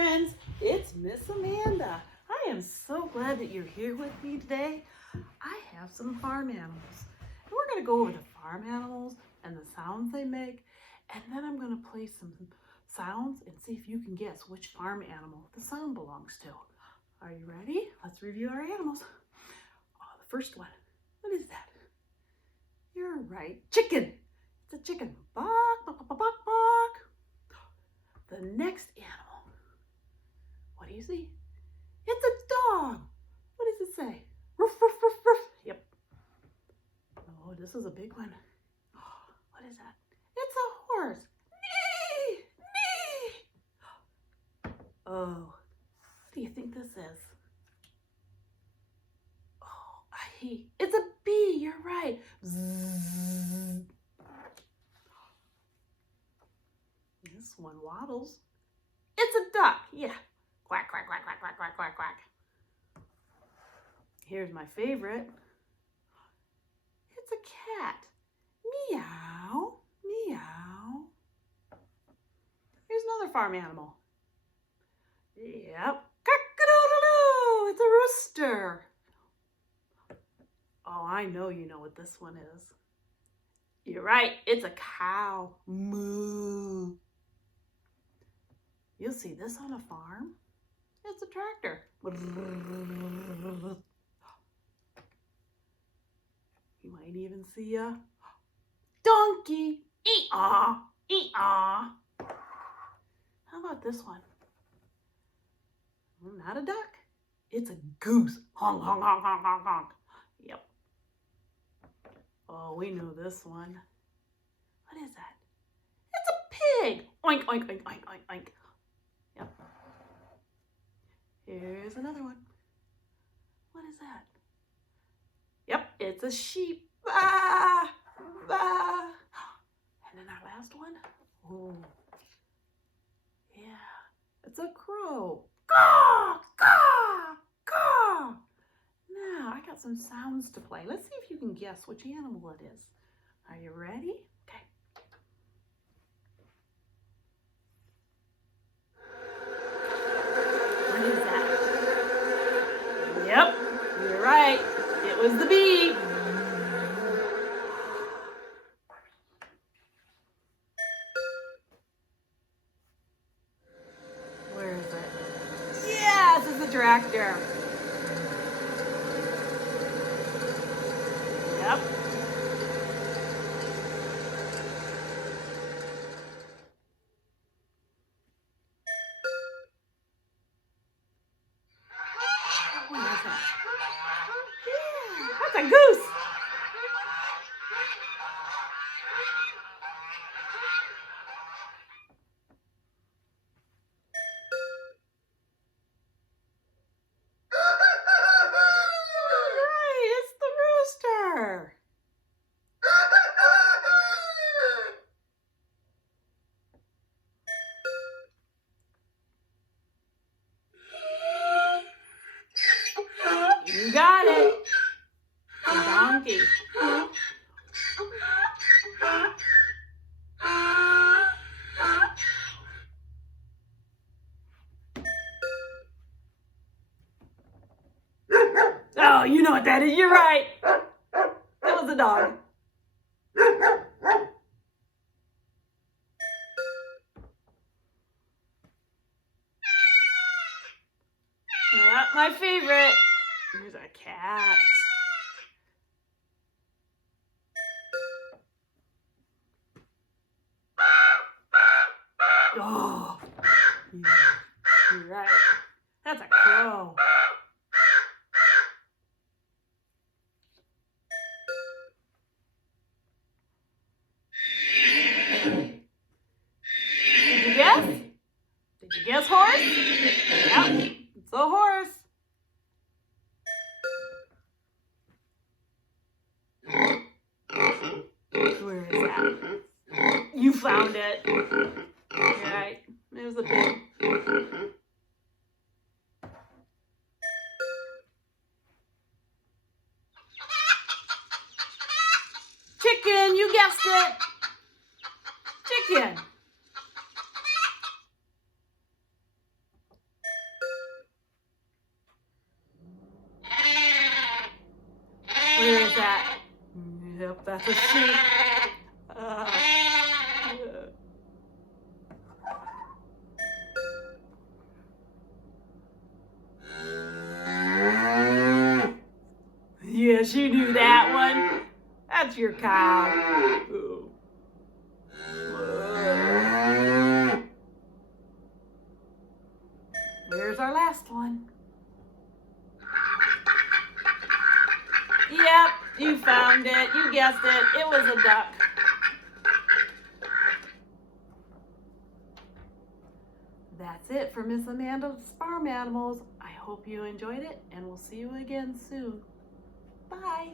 friends, it's Miss Amanda. I am so glad that you're here with me today. I have some farm animals. And we're going to go over the farm animals and the sounds they make. And then I'm going to play some sounds and see if you can guess which farm animal the sound belongs to. Are you ready? Let's review our animals. Oh, the first one. What is that? You're right. Chicken. It's a chicken. Bok, bok, bok, bok, bok. The next animal. What do you see? It's a dog. What does it say? Ruff, ruff, ruff, ruff. Yep. Oh, this is a big one. Oh, what is that? It's a horse. Nee, nee. Oh, what do you think this is? Oh, it's a bee. You're right. Zzz. This one waddles. It's a duck. Yeah. Quack, quack, quack, quack, quack, quack, quack, quack. Here's my favorite. It's a cat. Meow, meow. Here's another farm animal. Yep. Cock-a-doodle-doo. It's a rooster. Oh, I know you know what this one is. You're right. It's a cow. Moo. You'll see this on a farm. It's a tractor. You might even see a donkey. Ee-aw, ee-aw. How about this one? Not a duck. It's a goose. Honk, honk, honk, honk, honk, honk. Yep. Oh, we know this one. What is that? It's a pig. Oink, oink, oink, oink, oink, oink. Yep. Here's another one. What is that? Yep, it's a sheep. Bah, bah. And then our last one. Oh, yeah, it's a crow. Caw, caw, caw. Now, I got some sounds to play. Let's see if you can guess which animal it is. Are you ready? Okay. What is that? Yep, you're right. It was the bee. Where is it? Yes, it's a tractor. Yep. What is that? Yeah, that's a goose. Right, it's the rooster. You got it. A donkey. Oh, you know what that is. You're right. That was a dog. Yeah, my favorite. Here's a cat. Oh, you're right. That's a crow. Did you guess? Did you guess horse? Yep, it's a horse. Where is that? You found it. Right. There's the pig. Chicken, you guessed it. Chicken. is that? Yep, that's a sheep. Yes, you knew that one. That's your cow. Here's our last one. Yep, you found it. You guessed it. It was a duck. That's it for Miss Amanda's Farm Animals. I hope you enjoyed it, and we'll see you again soon. Bye.